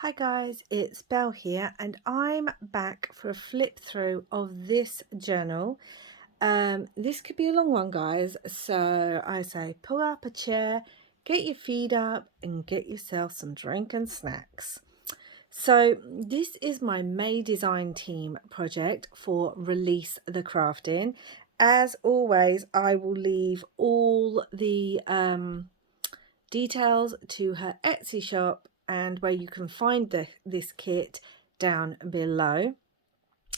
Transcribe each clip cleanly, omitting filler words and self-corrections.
Hi guys, it's Belle here and I'm back for a flip through of this journal. This could be a long one, guys, so I say pull up a chair, get your feet up and get yourself some drink and snacks. So this is my May design team project for Release the Crafting. As always, I will leave all the details to her Etsy shop and where you can find this kit down below.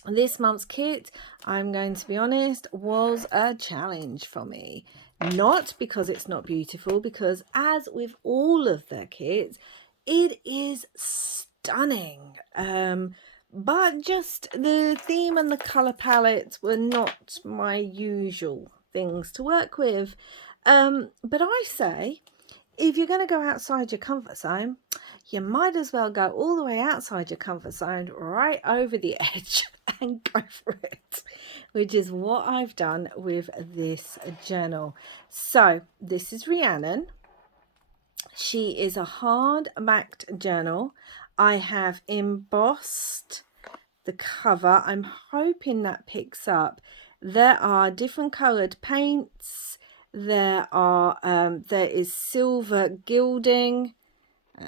This month's kit, I'm going to be honest, was a challenge for me. Not because it's not beautiful, because as with all of the kits, it is stunning. But just the theme and the colour palettes were not my usual things to work with. But I say, if you're going to go outside your comfort zone, you might as well go all the way outside your comfort zone, right over the edge and go for it, which is what I've done with this journal. So this is Rhiannon. She is a hard-backed journal. I have embossed the cover. I'm hoping that picks up. There are different coloured paints. There is silver gilding.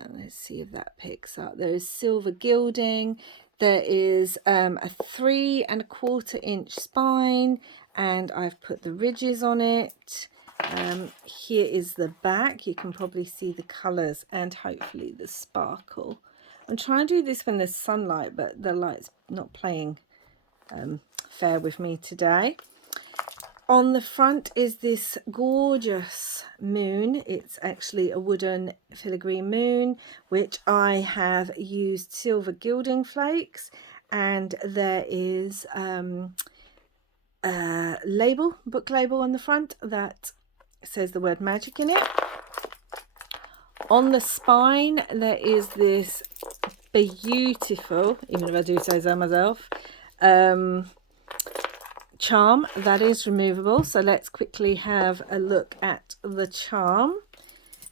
Let's see if that picks up. There is silver gilding. There is a 3¼ inch spine, and I've put the ridges on it. Here is the back. You can probably see the colours and hopefully the sparkle. I'm trying to do this when there's sunlight, but the light's not playing fair with me today. On the front is this gorgeous moon. It's actually a wooden filigree moon, which I have used silver gilding flakes, and there is a book label on the front that says the word magic in it. On the spine there is this beautiful, even if I do say so myself, charm that is removable. So let's quickly have a look at the charm.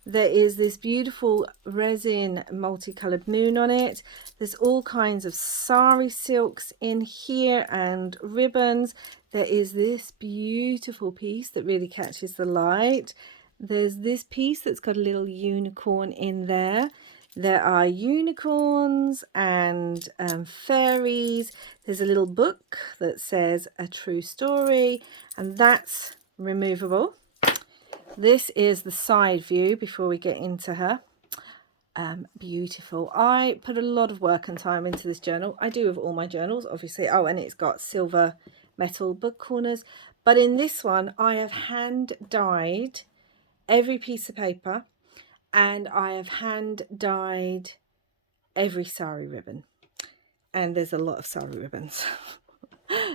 There is this beautiful resin multicolored moon on it. There's all kinds of sari silks in here and ribbons. There is this beautiful piece that really catches the light. There's this piece that's got a little unicorn in there. There are unicorns and fairies. There's a little book that says A True Story, and that's removable. This is the side view before we get into her. Beautiful. I put a lot of work and time into this journal. I do with all my journals, obviously. Oh, and it's got silver metal book corners. But in this one, I have hand dyed every piece of paper, and I have hand dyed every sari ribbon, and there's a lot of sari ribbons.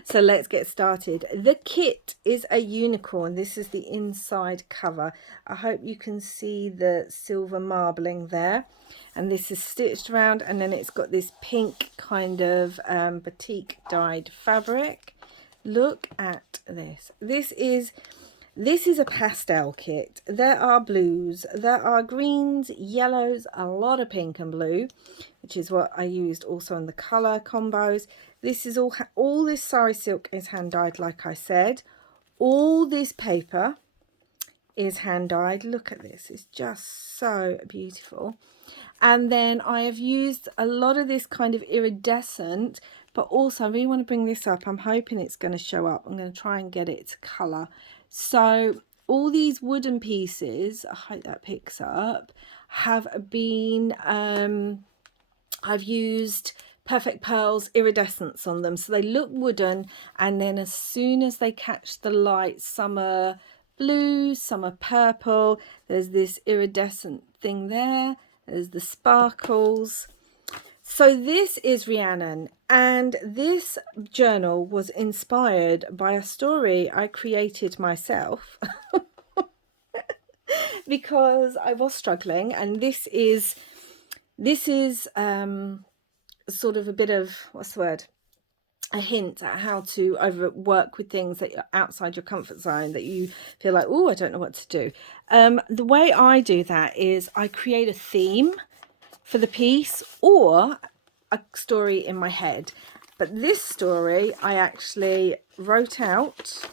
So let's get started. The kit is a unicorn. This is the inside cover. I hope you can see the silver marbling there, and this is stitched around, and then it's got this pink kind of batik dyed fabric. Look at this. This is a pastel kit. There are blues, there are greens, yellows, a lot of pink and blue, which is what I used also in the colour combos. This is all this sari silk is hand dyed, like I said. All this paper is hand dyed. Look at this, it's just so beautiful. And then I have used a lot of this kind of iridescent, but also I really want to bring this up. I'm hoping it's going to show up. I'm going to try and get it to colour. So all these wooden pieces, I hope that picks up, have been, I've used Perfect Pearls iridescence on them. So they look wooden, and then as soon as they catch the light, some are blue, some are purple. There's this iridescent thing there. There's the sparkles. So this is Rhiannon, and this journal was inspired by a story I created myself because I was struggling, and this is sort of a bit of, what's the word, a hint at how to work with things that are outside your comfort zone, that you feel like, oh, I don't know what to do. The way I do that is I create a theme for the piece or a story in my head. But this story I actually wrote out,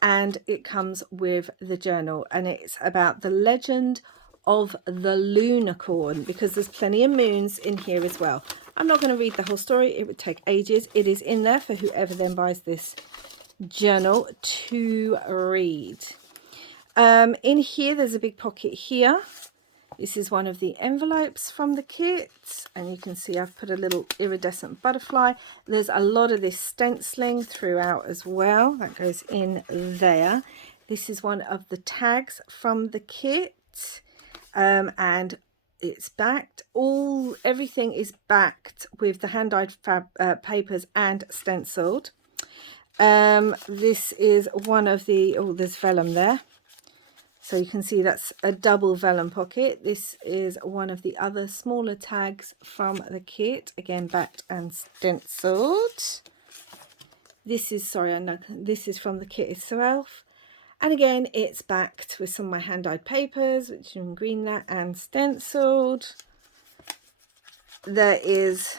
and it comes with the journal, and it's about the legend of the Lunarcorn, because there's plenty of moons in here as well. I'm not going to read the whole story, it would take ages. It is in there for whoever then buys this journal to read. In here there's a big pocket here. This is one of the envelopes from the kit, and you can see I've put a little iridescent butterfly. There's a lot of this stenciling throughout as well. That goes in there. This is one of the tags from the kit, and it's backed. Everything is backed with the hand-dyed papers and stenciled. This is one of the, there's vellum there. So you can see that's a double vellum pocket. This is one of the other smaller tags from the kit, again backed and stenciled. This is, sorry, I know this is from the kit itself. And again, it's backed with some of my hand-dyed papers, which are in green there, and stenciled. There is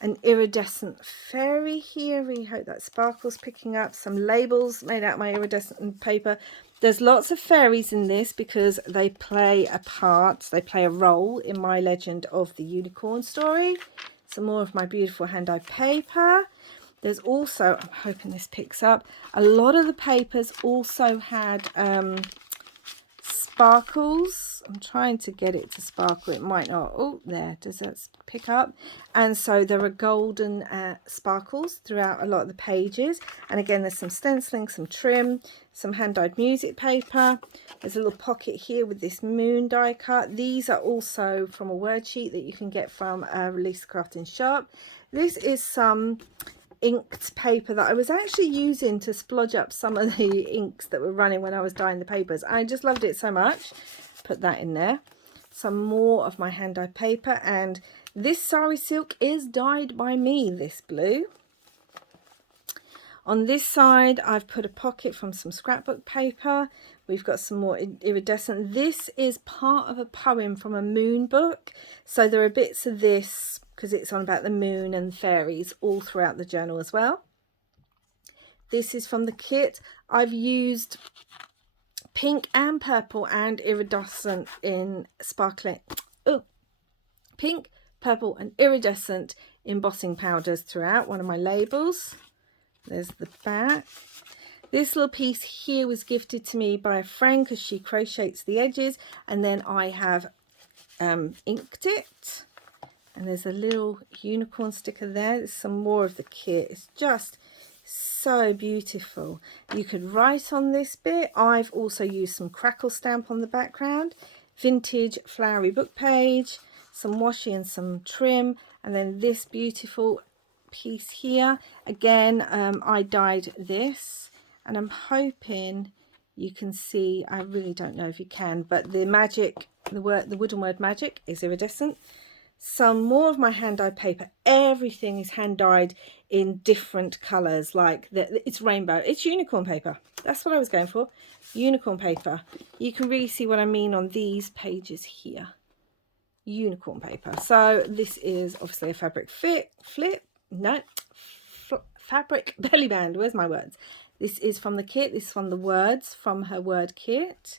an iridescent fairy here. Really hope that sparkle's picking up. Some labels made out of my iridescent paper. There's lots of fairies in this because they play a part, they play a role in my Legend of the Unicorn story. Some more of my beautiful hand-dyed paper. There's also, I'm hoping this picks up, a lot of the papers also had sparkles. I'm trying to get it to sparkle, it might not. Oh, there, does that pick up? And so there are golden sparkles throughout a lot of the pages. And again, there's some stenciling, some trim, some hand-dyed music paper. There's a little pocket here with this moon die cut. These are also from a word sheet that you can get from Release the Crafting shop. This is some inked paper that I was actually using to splodge up some of the inks that were running when I was dyeing the papers. I just loved it so much. Put that in there. Some more of my hand-dyed paper, and this sari silk is dyed by me, this blue. On this side I've put a pocket from some scrapbook paper. We've got some more iridescent. This is part of a poem from a moon book, so there are bits of this because it's on about the moon and fairies all throughout the journal as well. This is from the kit. I've used pink and purple and iridescent in sparkling, pink, purple and iridescent embossing powders throughout one of my labels. There's the back. This little piece here was gifted to me by a friend because she crochets the edges, and then I have inked it. And there's a little unicorn sticker there. There's some more of the kit. It's just so beautiful. You could write on this bit. I've also used some crackle stamp on the background, vintage flowery book page, some washi and some trim, and then this beautiful piece here. Again, I dyed this, and I'm hoping you can see, I really don't know if you can, but the magic, the wooden word magic is iridescent. Some more of my hand-dyed paper. Everything is hand-dyed in different colours, like it's rainbow. It's unicorn paper. That's what I was going for. Unicorn paper. You can really see what I mean on these pages here. Unicorn paper. So this is obviously a fabric fabric belly band. Where's my words? This is from the kit. This is from the words from her word kit.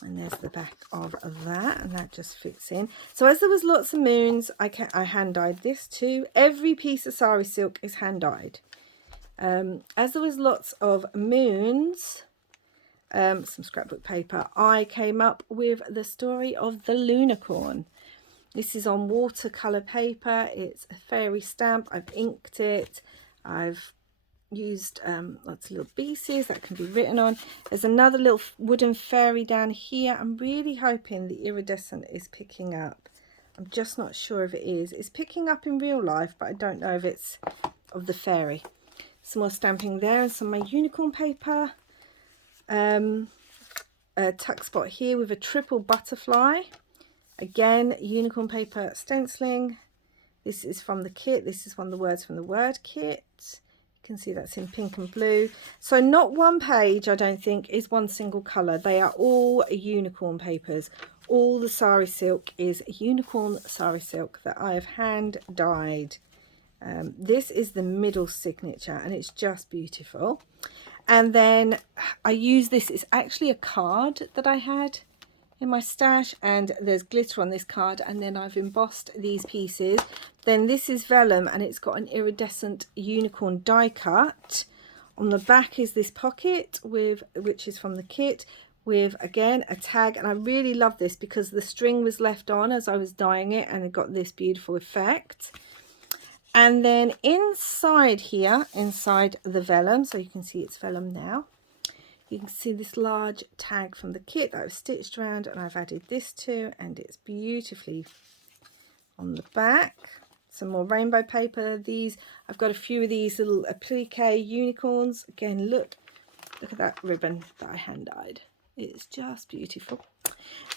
And there's the back of that, and that just fits in. So as there was lots of moons, I hand dyed this too. Every piece of sari silk is hand dyed. As there was lots of moons, some scrapbook paper, I came up with the story of the Lunarcorn. This is on watercolor paper. It's a fairy stamp. I've inked it. I've used lots of little pieces that can be written on. There's another little wooden fairy down here. I'm really hoping the iridescent is picking up. I'm just not sure if it is. It's picking up in real life, but I don't know if it's of the fairy. Some more stamping there, and some of my unicorn paper. A tuck spot here with a triple butterfly. Again, unicorn paper stenciling. This is from the kit. This is one of the words from the word kit. You can see that's in pink and blue. So not one page, I don't think, is one single colour. They are all unicorn papers, all the sari silk is unicorn sari silk that I have hand dyed. This is the middle signature and it's just beautiful. And then I use this, it's actually a card that I had in my stash, and there's glitter on this card, and then I've embossed these pieces. Then this is vellum and it's got an iridescent unicorn die cut. On the back is this pocket which is from the kit, with again a tag, and I really love this because the string was left on as I was dyeing it and it got this beautiful effect. And then inside here, inside the vellum, so you can see it's vellum now, you can see this large tag from the kit that I've stitched around, and I've added this to, and it's beautifully on the back. Some more rainbow paper. These, I've got a few of these little applique unicorns. Again, look at that ribbon that I hand dyed. It's just beautiful.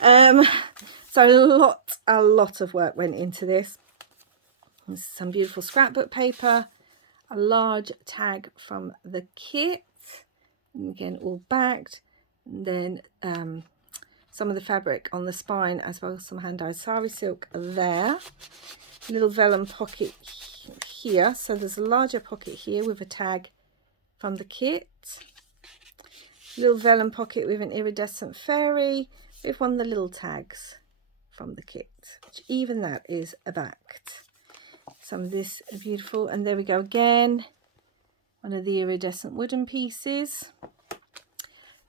So a lot of work went into this. There's some beautiful scrapbook paper, a large tag from the kit, and again all backed, and then some of the fabric on the spine as well as some hand dyed sari silk there. Little vellum pocket here, so there's a larger pocket here with a tag from the kit. Little vellum pocket with an iridescent fairy with one of the little tags from the kit, which even that is backed. Some of this beautiful, and there we go again, one of the iridescent wooden pieces.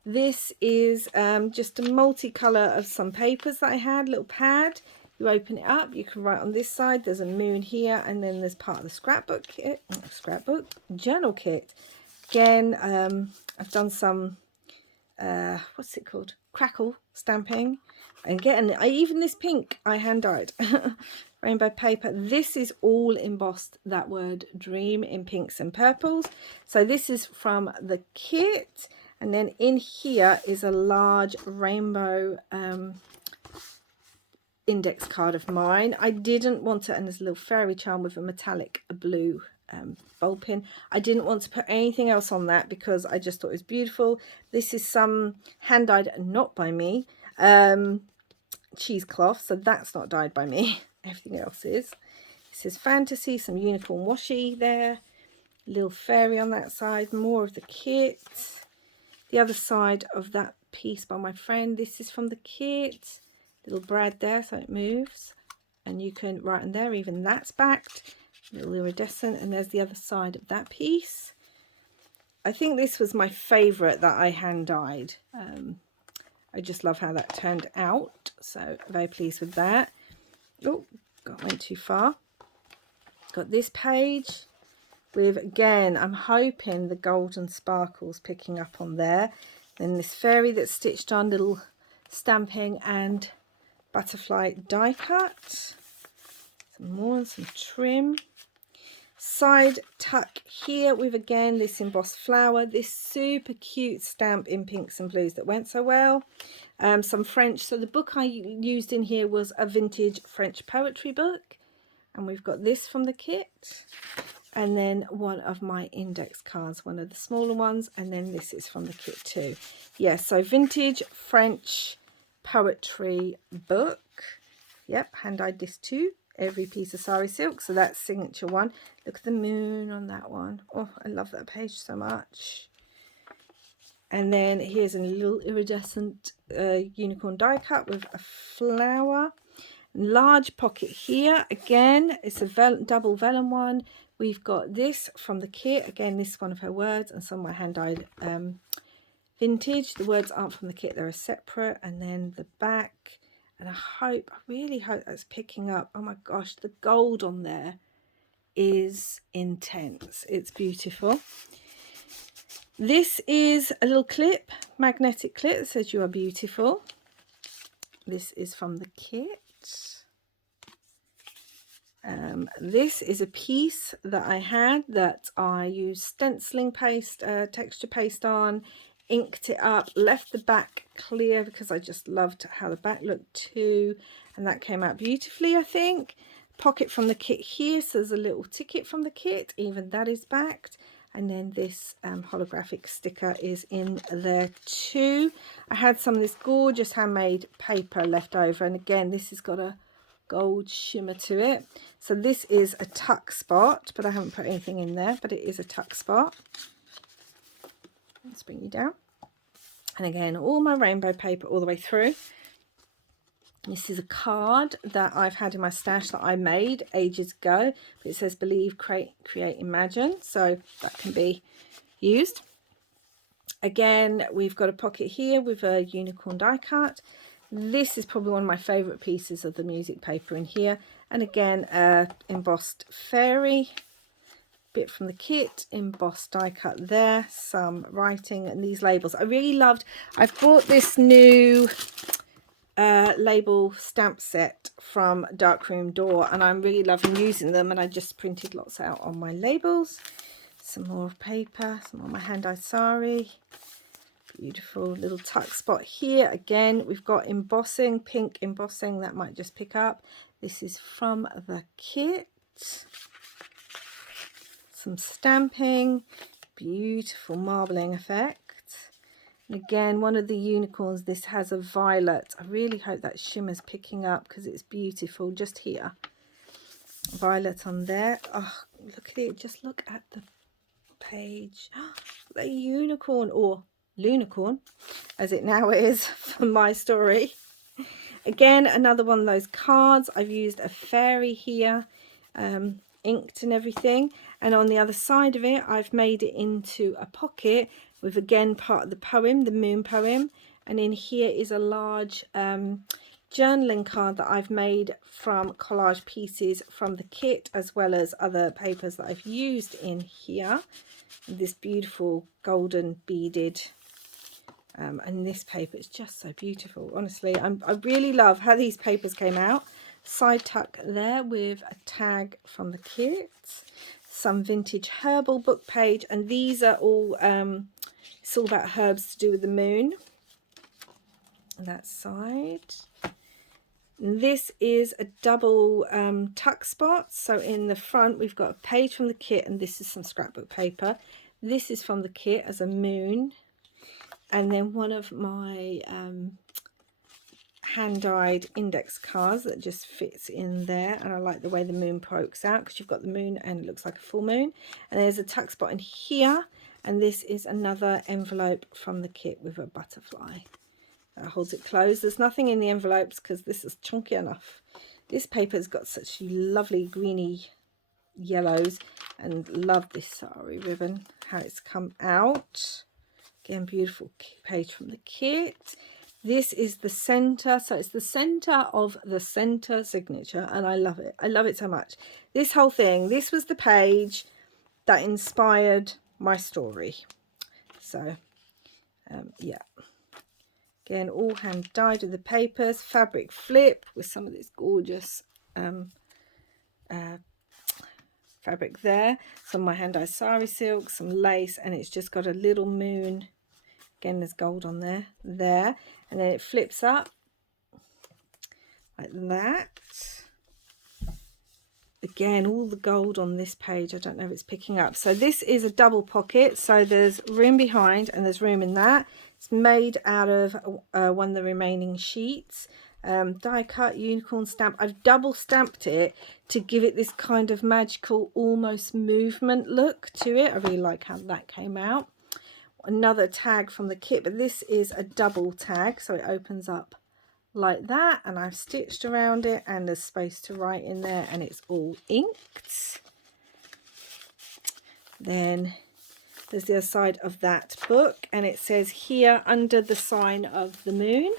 This is just a multicolour of some papers that I had, little pad. You open it up, you can write on this side, there's a moon here, and then there's part of the scrapbook kit, journal kit. Again, I've done some what's it called, crackle stamping, and again even this pink I hand dyed. Rainbow paper. This is all embossed, that word dream, in pinks and purples. So this is from the kit, and then in here is a large rainbow index card of mine. I didn't want to, and there's a little fairy charm with a metallic blue ball pin. I didn't want to put anything else on that because I just thought it was beautiful. This is some hand dyed, not by me, cheesecloth, so that's not dyed by me. Everything else is. This is fantasy, some unicorn washi there, little fairy on that side, more of the kit. The other side of that piece by my friend, this is from the kit. Little brad there so it moves, and you can write in there, even that's backed. Little iridescent, and there's the other side of that piece. I think this was my favourite that I hand dyed. I just love how that turned out, so very pleased with that. Oh, went too far. Got this page with, again, I'm hoping the golden sparkles picking up on there. Then this fairy that's stitched on, little stamping and butterfly die cut. Some more and some trim. Side tuck here with, again, this embossed flower, this super cute stamp in pinks and blues that went so well. Some French, so the book I used in here was a vintage French poetry book, and we've got this from the kit, and then one of my index cards, one of the smaller ones, and then this is from the kit too. Yeah, so vintage French poetry book. Yep, hand dyed this too. Every piece of sari silk, so that's signature one. Look at the moon on that one. Oh, I love that page so much. And then here's a little iridescent unicorn die cut with a flower. Large pocket here. Again, it's a double vellum one. We've got this from the kit. Again, this is one of her words, and some of my hand dyed vintage. The words aren't from the kit, they're separate. And then the back. And I really hope that's picking up. Oh my gosh, the gold on there is intense. It's beautiful. This is a little clip, magnetic clip that says "You are beautiful." This is from the kit. This is a piece that I had that I used stenciling paste, texture paste on, inked it up, left the back clear because I just loved how the back looked too, and that came out beautifully, I think. Pocket from the kit here, so there's a little ticket from the kit, even that is backed. And then this holographic sticker is in there too. I had some of this gorgeous handmade paper left over, and again this has got a gold shimmer to it. So this is a tuck spot, but I haven't put anything in there, but it is a tuck spot. Let's bring you down. And again, all my rainbow paper all the way through. This is a card that I've had in my stash that I made ages ago. But it says believe, create, imagine. So that can be used. Again, we've got a pocket here with a unicorn die cut. This is probably one of my favourite pieces of the music paper in here. And again, embossed fairy. Bit from the kit, embossed die cut there, some writing, and these labels I really loved. I've bought this new label stamp set from Darkroom Door, and I'm really loving using them, and I just printed lots out on my labels. Some more paper, some more my hand-dyed sari. Beautiful little tuck spot here. Again, we've got embossing, pink embossing that might just pick up. This is from the kit. Some stamping, beautiful marbling effect. And again, one of the unicorns, this has a violet. I really hope that shimmer's picking up because it's beautiful just here. Violet on there. Oh, look at it. Just look at the page. The unicorn, or Lunarcorn, as it now is for my story. Again, another one of those cards. I've used a fairy here, inked and everything, and on the other side of it I've made it into a pocket with again part of the poem, the moon poem, and in here is a large journaling card that I've made from collage pieces from the kit, as well as other papers that I've used in here. This beautiful golden beaded and this paper is just so beautiful. Honestly, I really love how these papers came out. Side tuck there with a tag from the kit, some vintage herbal book page, and these are all it's all about herbs to do with the moon. And that side. And this is a double tuck spot. So in the front we've got a page from the kit, and this is some scrapbook paper. This is from the kit as a moon, and then one of my hand-dyed index cards that just fits in there, and I like the way the moon pokes out because you've got the moon and it looks like a full moon. And there's a tuck spot in here, and this is another envelope from the kit with a butterfly that holds it closed. There's nothing in the envelopes because this is chunky enough. This paper's got such lovely greeny yellows, and love this sari ribbon, how it's come out. Again, beautiful page from the kit. This is the center, so it's the center of the center signature, and I love it. I love it so much. This whole thing, this was the page that inspired my story. So yeah, again, all hand dyed with the papers, fabric flip with some of this gorgeous fabric there, some of my hand dyed sari silk, some lace, and it's just got a little moon. Again, there's gold on there, and then it flips up like that. Again, all the gold on this page. I don't know if it's picking up. So this is a double pocket, so there's room behind and there's room in that. It's made out of one of the remaining sheets. Die cut unicorn stamp. I've double stamped it to give it this kind of magical, almost movement look to it. I really like how that came out. Another tag from the kit, but this is a double tag, so it opens up like that, and I've stitched around it, and there's space to write in there, and it's all inked. Then there's the other side of that book, and it says here under the sign of the moon.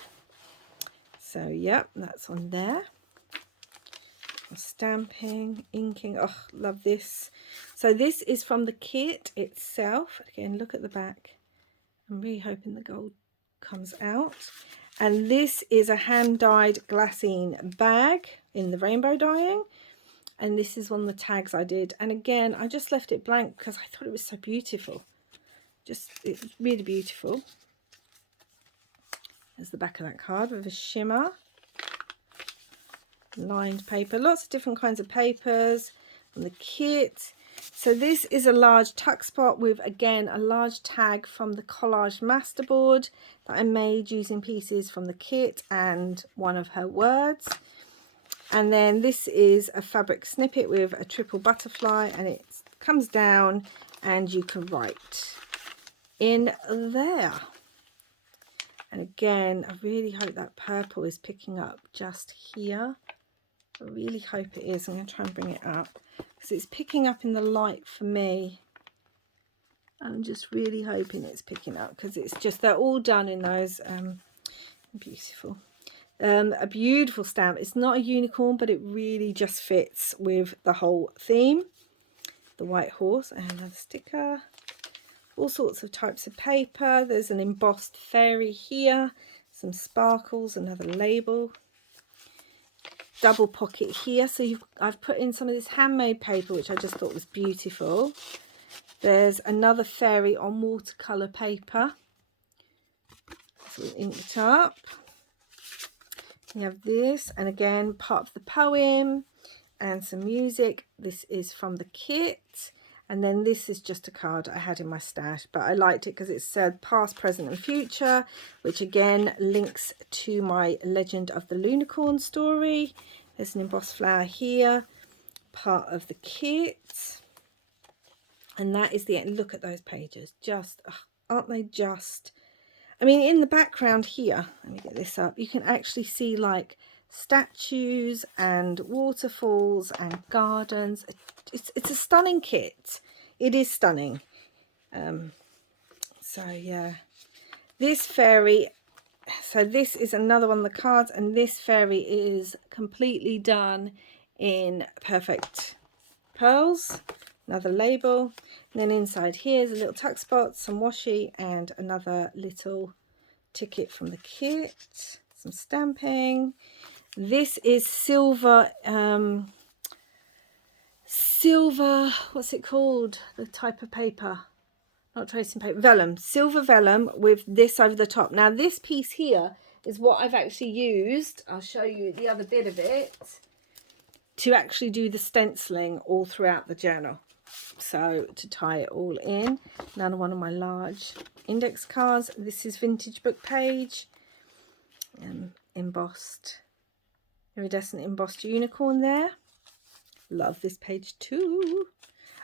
So yep, that's on there. Stamping, inking. Oh, love this. So this is from the kit itself. Again, look at the back. I'm really hoping the gold comes out. And this is a hand-dyed glassine bag in the rainbow dyeing, and this is one of the tags I did. And again, I just left it blank because I thought it was so beautiful. Just, it's really beautiful. There's the back of that card with a shimmer. Lined paper, lots of different kinds of papers from the kit. So this is a large tuck spot with, again, a large tag from the collage masterboard that I made using pieces from the kit and one of her words. And then this is a fabric snippet with a triple butterfly, and it comes down and you can write in there. And again, I really hope that purple is picking up just here. I really hope it is. I'm going to try and bring it up because it's picking up in the light for me. I'm just really hoping it's picking up because it's just, they're all done in those beautiful. A beautiful stamp. It's not a unicorn, but it really just fits with the whole theme. The white horse, and another sticker. All sorts of types of paper. There's an embossed fairy here, some sparkles, another label, double pocket here. So I've put in some of this handmade paper, which I just thought was beautiful. There's another fairy on watercolor paper, so we'll ink it up. You have this, and again, part of the poem and some music. This is from the kit, and then this is just a card I had in my stash, but I liked it because it said past, present and future, which again links to my Legend of the Lunarcorn story. There's an embossed flower here, part of the kit, and that is the end. Look at those pages, just aren't they just, I mean, in the background here, let me get this up, you can actually see like statues and waterfalls and gardens. It's a stunning kit. It is stunning. So yeah, this fairy, so this is another one of the cards, and this fairy is completely done in perfect pearls. Another label, and then inside here is a little tuck spot, some washi, and another little ticket from the kit, some stamping. This is silver, what's it called, the type of paper, not tracing paper, vellum, silver vellum with this over the top. Now this piece here is what I've actually used, I'll show you the other bit of it, to actually do the stenciling all throughout the journal. So to tie it all in. Another one of my large index cards. This is vintage book page, embossed, iridescent embossed unicorn there. Love this page too.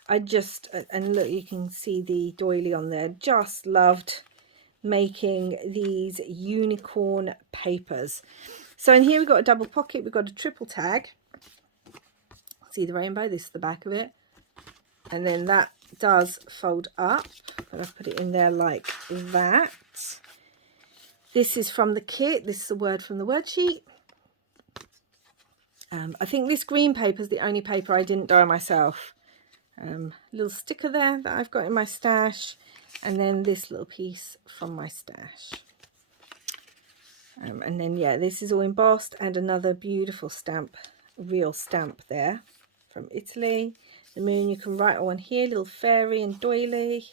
I just, and look, you can see the doily on there. Just loved making these unicorn papers. So in here we've got a double pocket, we've got a triple tag. See the rainbow, this is the back of it. And then that does fold up, but I've put it in there like that. This is from the kit. This is a word from the word sheet. I think this green paper is the only paper I didn't dye myself. Little sticker there that I've got in my stash, and then this little piece from my stash. And then yeah, this is all embossed, and another beautiful stamp, real stamp there from Italy. The moon, you can write on here, little fairy and doily.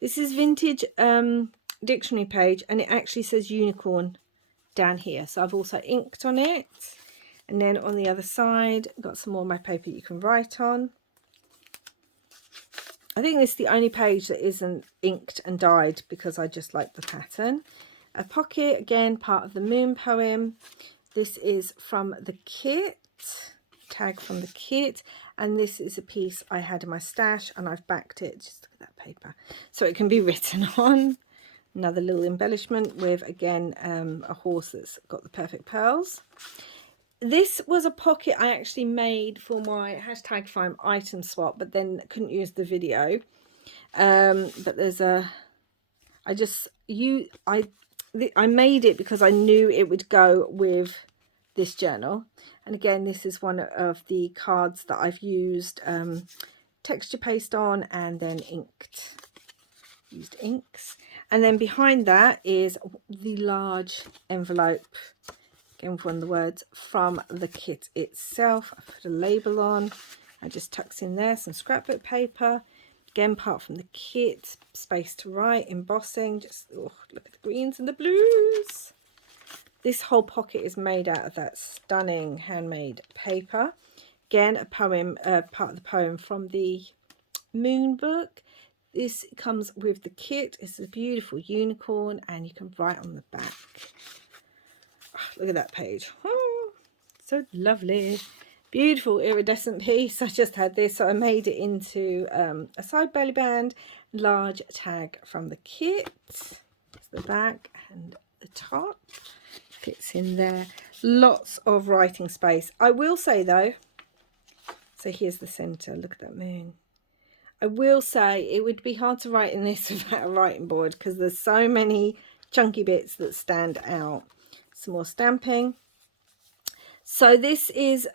This is vintage dictionary page, and it actually says unicorn down here, so I've also inked on it. And then on the other side, got some more of my paper you can write on. I think this is the only page that isn't inked and dyed because I just like the pattern. A pocket, again, part of the moon poem. This is from the kit, tag from the kit, and this is a piece I had in my stash, and I've backed it, just look at that paper, so it can be written on. Another little embellishment with, again, a horse that's got the perfect pearls. This was a pocket I actually made for my hashtag #find item swap, but then couldn't use the video. But there's a, I made it because I knew it would go with this journal. And again, this is one of the cards that I've used texture paste on and then inked. Used inks. And then behind that is the large envelope, again with one of the words from the kit itself. I put a label on, I just tucks in there some scrapbook paper, again part from the kit, space to write, embossing, just look at the greens and the blues. This whole pocket is made out of that stunning handmade paper. Again, a poem, part of the poem from the Moon book. This comes with the kit. It's a beautiful unicorn, and you can write on the back. Oh, look at that page. Oh, so lovely. Beautiful iridescent piece. I just had this, so I made it into a side belly band, large tag from the kit. It's the back and the top. Fits in there. Lots of writing space. I will say though, so here's the center. Look at that moon. I will say it would be hard to write in this without a writing board because there's so many chunky bits that stand out. Some more stamping. So this is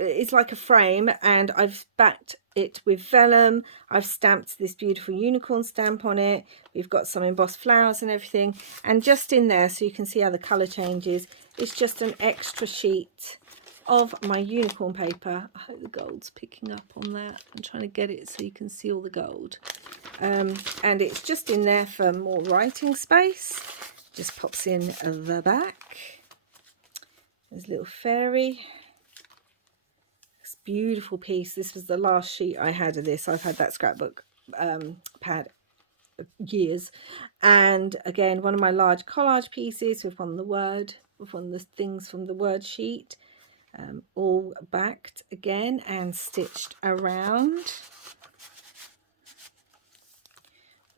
it's like a frame, and I've backed it with vellum. I've stamped this beautiful unicorn stamp on it. We've got some embossed flowers and everything, and just in there, so you can see how the color changes, it's just an extra sheet of my unicorn paper. I hope the gold's picking up on that. I'm trying to get it so you can see all the gold, and it's just in there for more writing space. Just pops in the back. There's a little fairy. This beautiful piece. This was the last sheet I had of this. I've had that scrapbook pad years, and again, one of my large collage pieces with one of the things from the word sheet, all backed again and stitched around.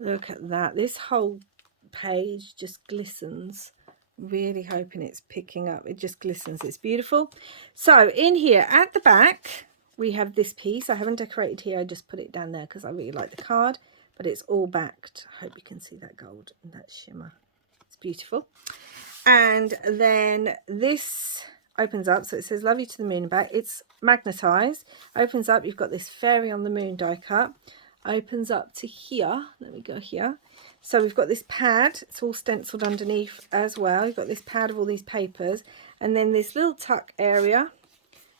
Look at that. This whole page just glistens. Really hoping it's picking up. It just glistens. It's beautiful. So in here at the back we have this piece. I haven't decorated here. I just put it down there because I really like the card, but it's all backed. I hope you can see that gold and that shimmer. It's beautiful. And then this opens up, so it says love you to the moon and back. It's magnetized. Opens up. You've got this fairy on the moon die cut. Opens up to here. Let me go here. So we've got this pad. It's all stenciled underneath as well. You've got this pad of all these papers, and then this little tuck area.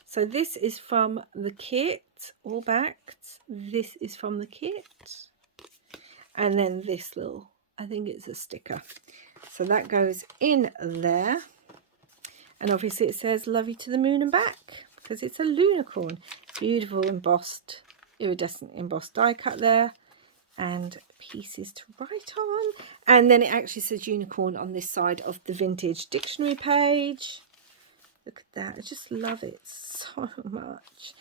So this is from the kit, all backed. This is from the kit, and then this little, I think it's a sticker. So that goes in there, and obviously it says love you to the moon and back because it's a Lunarcorn. Beautiful embossed, iridescent embossed die cut there, and pieces to write on. And then it actually says unicorn on this side of the vintage dictionary page. Look at that. I just love it so much.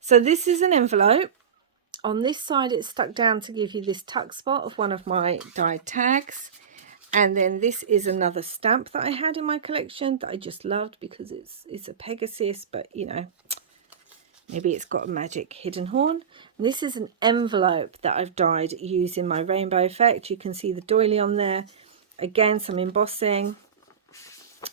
So this is an envelope. On this side it's stuck down to give you this tuck spot of one of my dyed tags. And then this is another stamp that I had in my collection that I just loved because it's a Pegasus, but you know, maybe it's got a magic hidden horn. And this is an envelope that I've dyed using my rainbow effect. You can see the doily on there. Again, some embossing.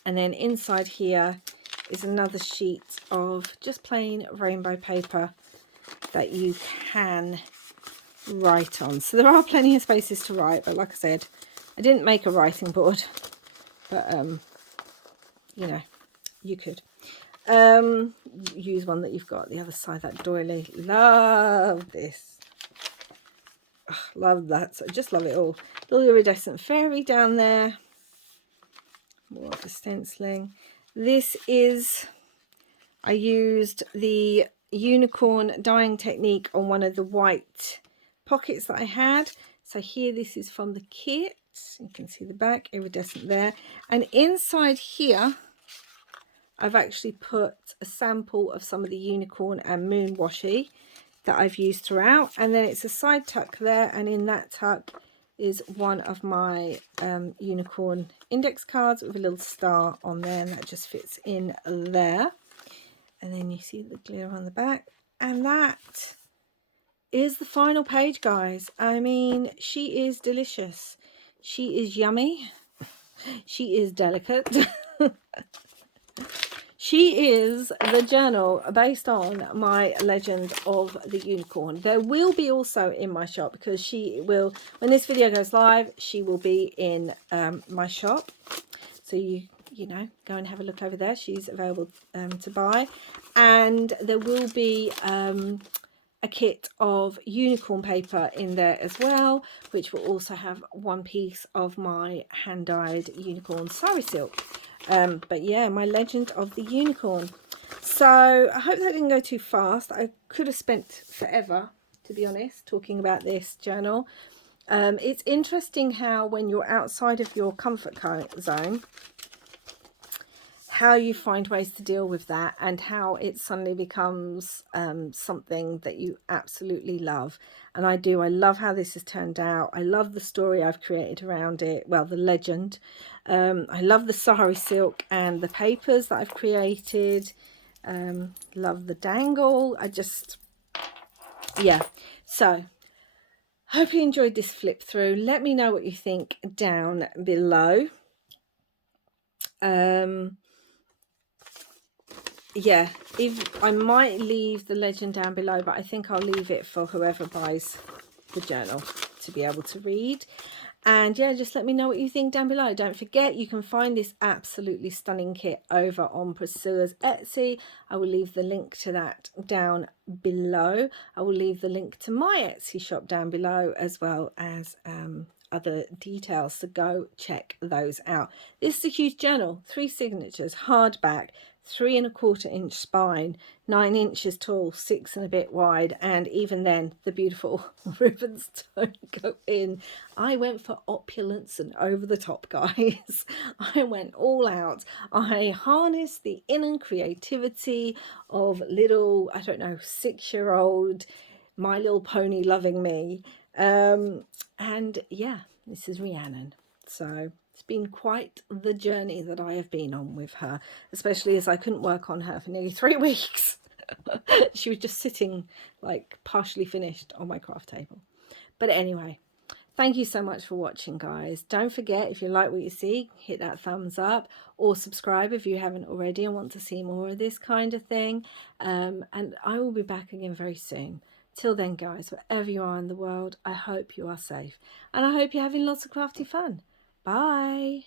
And then inside here is another sheet of just plain rainbow paper that you can write on. So there are plenty of spaces to write, but like I said, I didn't make a writing board, but you know, you could use one that you've got. The other side, that doily, love this. Oh, love that. So just love it all. Little iridescent fairy down there, more of the stenciling. This is, I used the unicorn dyeing technique on one of the white pockets that I had. So here, this is from the kit. You can see the back, iridescent there, and inside here I've actually put a sample of some of the unicorn and moon washi that I've used throughout, and then it's a side tuck there, and in that tuck is one of my unicorn index cards with a little star on there, and that just fits in there. And then you see the glitter on the back, and that is the final page, guys. I mean, she is delicious. She is yummy. She is delicate. She is the journal based on my legend of the unicorn. There will be also in my shop, because she will, when this video goes live, she will be in my shop. So you know, go and have a look over there. She's available to buy. And there will be a kit of unicorn paper in there as well, which will also have one piece of my hand-dyed unicorn sari silk. But yeah, my legend of the unicorn. So I hope that didn't go too fast. I could have spent forever, to be honest, talking about this journal. It's interesting how when you're outside of your comfort zone, how you find ways to deal with that, and how it suddenly becomes something that you absolutely love. And I do. I love how this has turned out. I love the story I've created around it. Well, the legend. I love the sari silk and the papers that I've created. Love the dangle. Yeah. So hope you enjoyed this flip through. Let me know what you think down below. Yeah, if I might leave the legend down below, but I think I'll leave it for whoever buys the journal to be able to read. And yeah, just let me know what you think down below. Don't forget, you can find this absolutely stunning kit over on Priscilla's Etsy. I will leave the link to that down below. I will leave the link to my Etsy shop down below, as well as other details, so go check those out. This is a huge journal, 3 signatures, hardback, 3¼ inch spine, 9 inches tall, 6 and a bit wide, and even then the beautiful ribbons don't go in. I went for opulence and over the top, guys. I went all out. I harnessed the inner creativity of little, I don't know, 6-year-old My Little Pony loving me. And yeah, this is Rhiannon. So it's been quite the journey that I have been on with her, especially as I couldn't work on her for nearly 3 weeks. She was just sitting like partially finished on my craft table. But anyway, thank you so much for watching, guys. Don't forget, if you like what you see, hit that thumbs up, or subscribe if you haven't already and want to see more of this kind of thing. And I will be back again very soon. Till then, guys, wherever you are in the world, I hope you are safe, and I hope you're having lots of crafty fun. Bye.